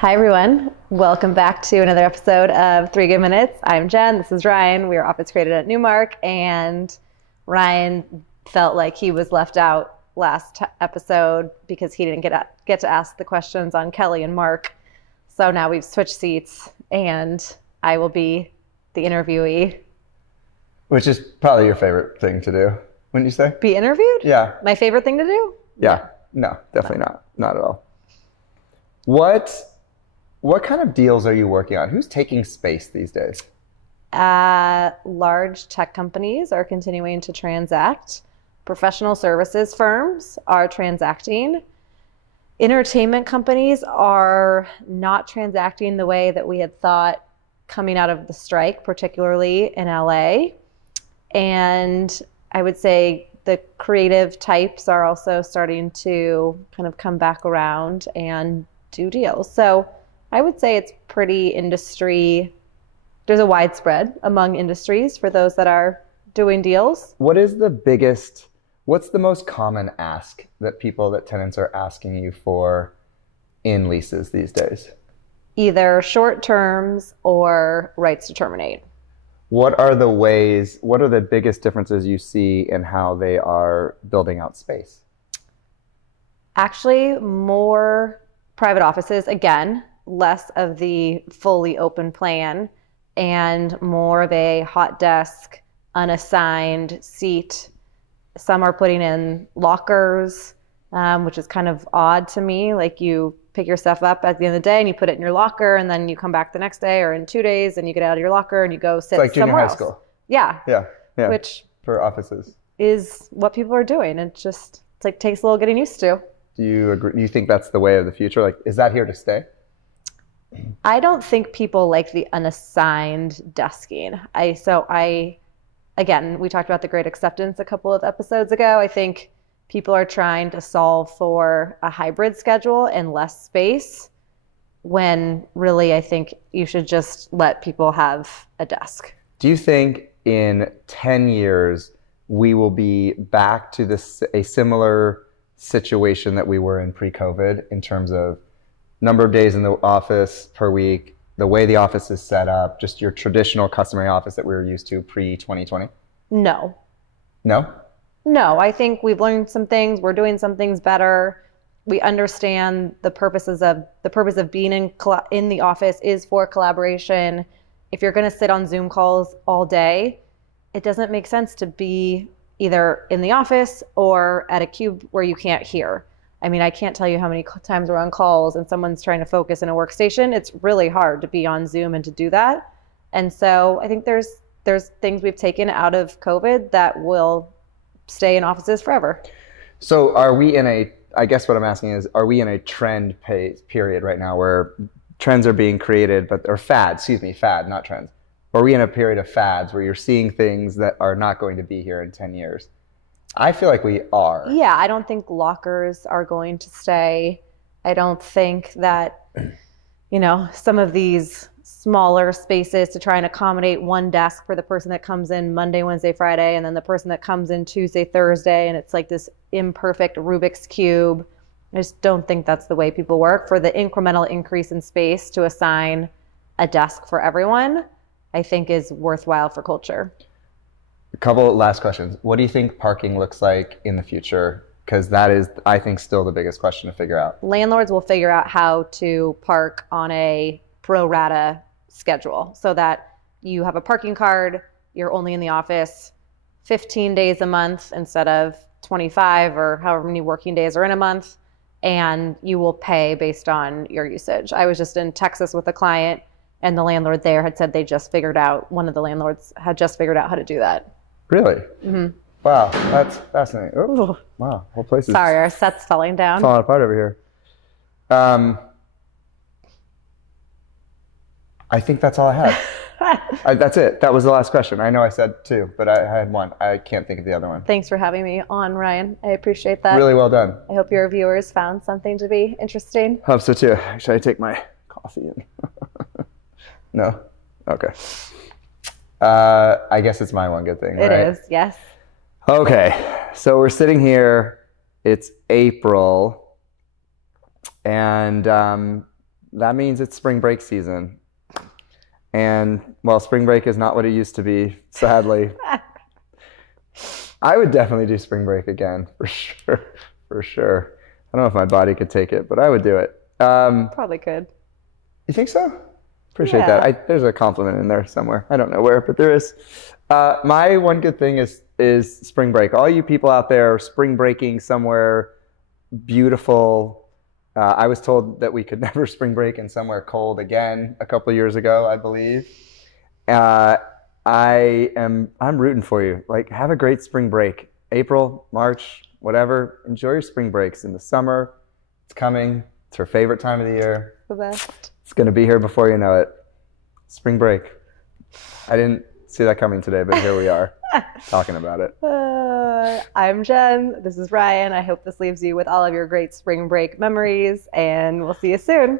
Hi, everyone. Welcome back to another episode of 3 Good Minutes. I'm Jen. This is Ryan. We are Office Created at Newmark, and Ryan felt like he was left out last episode because he didn't get to ask the questions on Kelly and Mark. So now we've switched seats, and I will be the interviewee. Which is probably your favorite thing to do, wouldn't you say? Be interviewed? Yeah. My favorite thing to do? Yeah. No, definitely not. Not at all. What kind of deals are you working on? Who's taking space these days? Large tech companies are continuing to transact. Professional services firms are transacting. Entertainment companies are not transacting the way that we had thought coming out of the strike, particularly in LA. And I would say the creative types are also starting to kind of come back around and do deals. So I would say it's pretty industry. There's a widespread among industries for those that are doing deals. What's the most common ask that tenants are asking you for in leases these days? Either short terms or rights to terminate. What are the biggest differences you see in how they are building out space? Actually, more private offices, again, less of the fully open plan and more of a hot desk, unassigned seat. Some are putting in lockers, which is kind of odd to me. Like you pick your stuff up at the end of the day and you put it in your locker and then you come back the next day or in 2 days and you get out of your locker and you go sit somewhere else. It's like junior high school. Yeah. Which for offices is what people are doing. It's like takes a little getting used to. Do you agree? Do you think that's the way of the future? Like, is that here to stay? I don't think people like the unassigned desking. Again, we talked about the great acceptance a couple of episodes ago. I think people are trying to solve for a hybrid schedule and less space when really I think you should just let people have a desk. Do you think in 10 years we will be back to a similar situation that we were in pre-COVID in terms of number of days in the office per week, the way the office is set up, just your traditional customary office that we were used to pre-2020? No. No? No, I think we've learned some things. We're doing some things better. We understand the purpose of being in the office is for collaboration. If you're going to sit on Zoom calls all day, it doesn't make sense to be either in the office or at a cube where you can't hear. I mean, I can't tell you how many times we're on calls and someone's trying to focus in a workstation. It's really hard to be on Zoom and to do that. And so I think there's things we've taken out of COVID that will stay in offices forever. So I guess what I'm asking is, are we in a trend period right now where trends are being created, fad, not trends. Are we in a period of fads where you're seeing things that are not going to be here in 10 years? I feel like we are. Yeah, I don't think lockers are going to stay. I don't think that, some of these smaller spaces to try and accommodate one desk for the person that comes in Monday, Wednesday, Friday, and then the person that comes in Tuesday, Thursday, and it's like this imperfect Rubik's Cube. I just don't think that's the way people work. For the incremental increase in space to assign a desk for everyone, I think is worthwhile for culture. A couple last questions. What do you think parking looks like in the future? Because that is, I think, still the biggest question to figure out. Landlords will figure out how to park on a pro rata schedule so that you have a parking card, you're only in the office 15 days a month instead of 25 or however many working days are in a month, and you will pay based on your usage. I was just in Texas with a client, and the landlord there had said one of the landlords had just figured out how to do that. Really? Mm-hmm. Wow, that's fascinating. Ooh, wow, whole place is Sorry, our set's falling down. Falling apart over here. I think that's all I had. That's it. That was the last question. I know I said 2, but I had 1. I can't think of the other one. Thanks for having me on, Ryan. I appreciate that. Really well done. I hope your viewers found something to be interesting. Hope so too. Should I take my coffee in? No? Okay. I guess it's my one good thing, right? It is, yes. Okay. So we're sitting here. It's April. And that means it's spring break season. And, well, spring break is not what it used to be, sadly. I would definitely do spring break again, for sure. For sure. I don't know if my body could take it, but I would do it. Probably could. You think so? Appreciate that. There's a compliment in there somewhere. I don't know where, but there is. My one good thing is spring break. All you people out there spring breaking somewhere beautiful. I was told that we could never spring break in somewhere cold again a couple of years ago, I believe. I'm rooting for you. Like, have a great spring break. April, March, whatever. Enjoy your spring breaks in the summer. It's coming. It's her favorite time of the year. The best. It's going to be here before you know it. Spring break. I didn't see that coming today, but here we are talking about it. I'm Jen. This is Ryan. I hope this leaves you with all of your great spring break memories, and we'll see you soon.